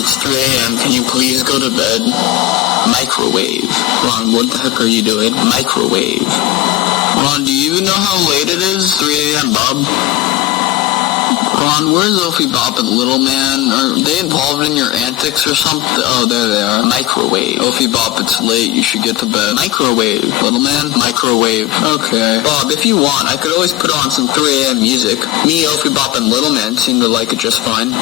it's 3 a.m. Can you please go to bed? Microwave. Ron, what the heck are you doing? Microwave. Ron, do you even know how late it is? 3 a.m., Bob? Ron, where's Ophi Bop and Little Man? Are they involved in your antics or something? Oh, there they are. Microwave. Ophi Bop, it's late. You should get to bed. Microwave. Little Man? Microwave. Okay. Bob, if you want, I could always put on some 3 a.m. music. Me, Ophi Bop, and Little Man seem to like it just fine.